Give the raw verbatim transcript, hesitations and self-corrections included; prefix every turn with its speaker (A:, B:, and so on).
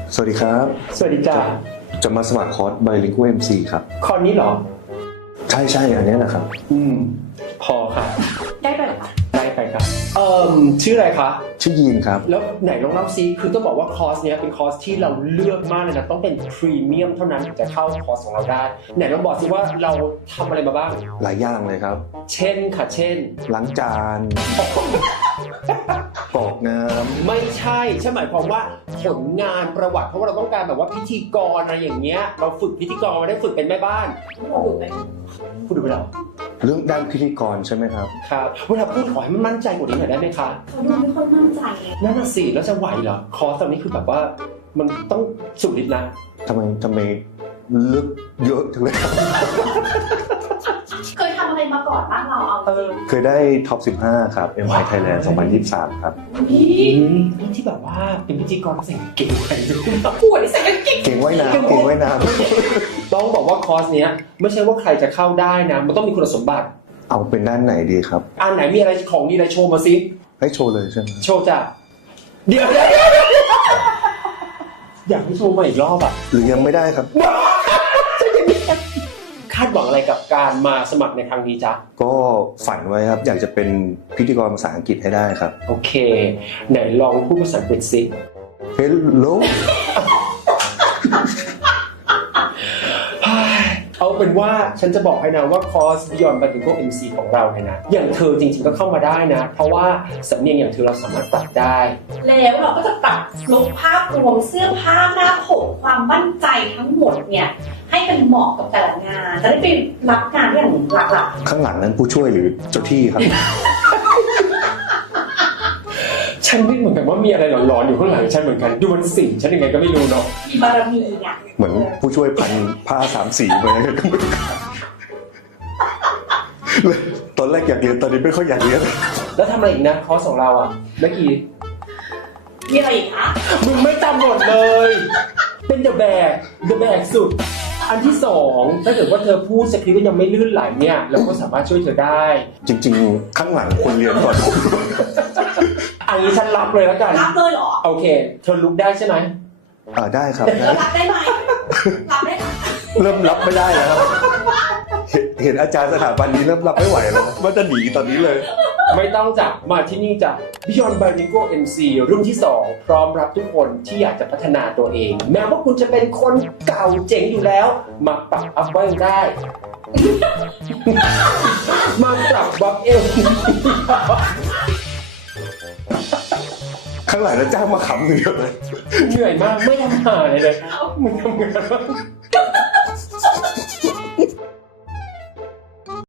A: สวัสดีครับ
B: สวัสดีจ้า
A: จะมาสมัครคอร์ส Bilingual เอ็ม ซี ครับ
B: คอนนี้เหรอ
A: ใช่ใช่อันนี้นะครับ
B: อืม พอค่ะ
C: ได้ไปเหรอคะ
B: ได้ไปครับเอ่อชื่ออะไรคะ
A: ชื่อยีนครับ
B: แล้วไหนลองเล่าซิคือต้องบอกว่าคอร์สเนี้ยเป็นคอร์สที่เราเลือกมากเลยนะ ต้องเป็นพรีเมียมเท่านั้นถึงจะเข้าคอร์สของเราได้ ไหนลองบอกซิว่าเราทำอะไรมาบ้าง
A: หลายอย่างเลยครับ
B: เช่นค่ะ เช่น
A: ล้างจานกรอกน้
B: ไม่ใช่ใช่หมายความว่าผลงานประวัติ เพราะว่าเราต้องการแบบว่าพิธีกรอะไรอย่างเงี้ย เราฝึกพิธีกรมาได้ฝึกเป็นแม่บ้าน
C: พูดไป
B: พูดดูไปหรอ
A: ำเรื่องด้านพิธีกรใช่ไหมครับ
B: ครับเวลาพูดขอให้มันมั่นใจกว่านี้หน่อยได้ไหมคะ
C: เขาดูไม่ค่อยมั่นใจเลย
B: นั่นน่ะสิแล้วจะไหวเหรอ คอร์สตอนนี้คือแบบว่ามันต้องสุดฤทธิ์นะ
A: ทำไมทำไมเลือกเยอะจังเลยครับ
C: เคยทำอะไรมาก่อนบ้างเราเอา
B: เออ
A: เคยได้ท็อป สิบห้า ครับ เอ็ม ไอ Thailand สองพันยี่สิบสาม ครับ
B: นี่ที่แบบว่าเป็นพิธีกรเสียงเก่งไปด้วย
C: พูดใส่กางเกง
A: เก่งว่ายน้ำเก่งว่ายน้
B: ต้องบอกว่าคอร์สเนี้ยไม่ใช่ว่าใครจะเข้าได้นะ มันต้องมีคุณสมบัติ
A: ำเอาเป็นด้านไหนดีครับ
B: อันไหนมีอะไรของดีอะไรโชว์มาซิ
A: ให้โชว์เลยใช่ไหม
B: โชว์จ้ะเดี๋ยวเดี๋ยวอยากให้โชว์มาอีกรอบอ่ะ
A: หรือยังไม่ได้ครับ
B: คาดหวังอะไรกับการมาสมัครในครั้งนี้จ๊ะ
A: ก็ฝันไว้ครับ อยากจะเป็นพิธีกรภาษาอังกฤษให้ได้ครับ
B: โอเค ไหนลองพูดภาษาอังกฤษสิ
A: Hello
B: เอาเป็นว่าฉันจะบอกให้นะว่าคอร์ส Beyond Bilingual เอ็ม ซี ของเราเนี่ยนะ อย่างเธอจริงๆก็เข้ามาได้นะ เพราะว่าสำเนียงอย่างเธอเราสามารถปรับได้
C: แล้วเราก็จะปรับลุคภาพรวมเสื้อผ้าหน้าผมความมั่นใจทั้งหมดเนี่ยให้เป็นเหมาะกับแต่ละงานจะได้ไปรับงานอย่างหลากหลาย
A: ข้างหลังนั้นผู้ช่วยหรือเจ้าที่ครับ
B: ฉันนึกเหมือนกันว่ามีอะไรหลอนๆอยู่ข้างหลังฉันเหมือนกัน ดูมันสิ่งฉันยังไงก็ไม่รู้เนาะ
C: มีบารมีไง
A: เหมือนผู้ช่วยพันผ้าสามสีไปก็ไม่รู้ตอนแรกอยากเรียนตอนนี้ไม่ค่อยอยากเรียน
B: แล้วทำอะไรอีกนะคอร์สของเราอ่ะเมื่อกี้
C: มีอะไรอีกคะ
B: มึงไม่จำหมดเลย เป็นเดอะแบกเดอะแบกสุด อันที่สองถ้าเกิดว่าเธอพูดสคริปต์ยังไม่ลื่นไหลเนี่ยเราก็สามารถช่วยเธอได้
A: จริงๆ ข้างหลังคนเรียนก่อน
B: อันนี้ฉันรับเลยแล้วกัน
C: รับเลยเหรอ
B: โอเค เธอลุกได้ใช่ไหม
A: อ่าได้ครับได้
C: แล้วรับได้ไหมรับได้ไหม
A: เริ่มรับไม่ได้แล้วครับเห็นเห็นอาจารย์สถาบันนี้เริ่มรับไม่ไหวแล้วว่าจะหนีตอนนี้เลย
B: ไม่ต้องจับมาที่นี่จ้ะ Beyond Bilingual เอ็ม ซี รุ่นที่สองพร้อมรับทุกคนที่อยากจะพัฒนาตัวเอง แม้ว่าคุณจะเป็นคนเก่าเจ๋งอยู่แล้ว มาปรับอัพไว้ได้ มาปรับบัฟเอล
A: ข้างหลังแล้วจ้างมาขำหนึ่งเดียวเลย
B: เหนื่อยมากไม่ทำหาเลยเลยมึงทำงานบ้าง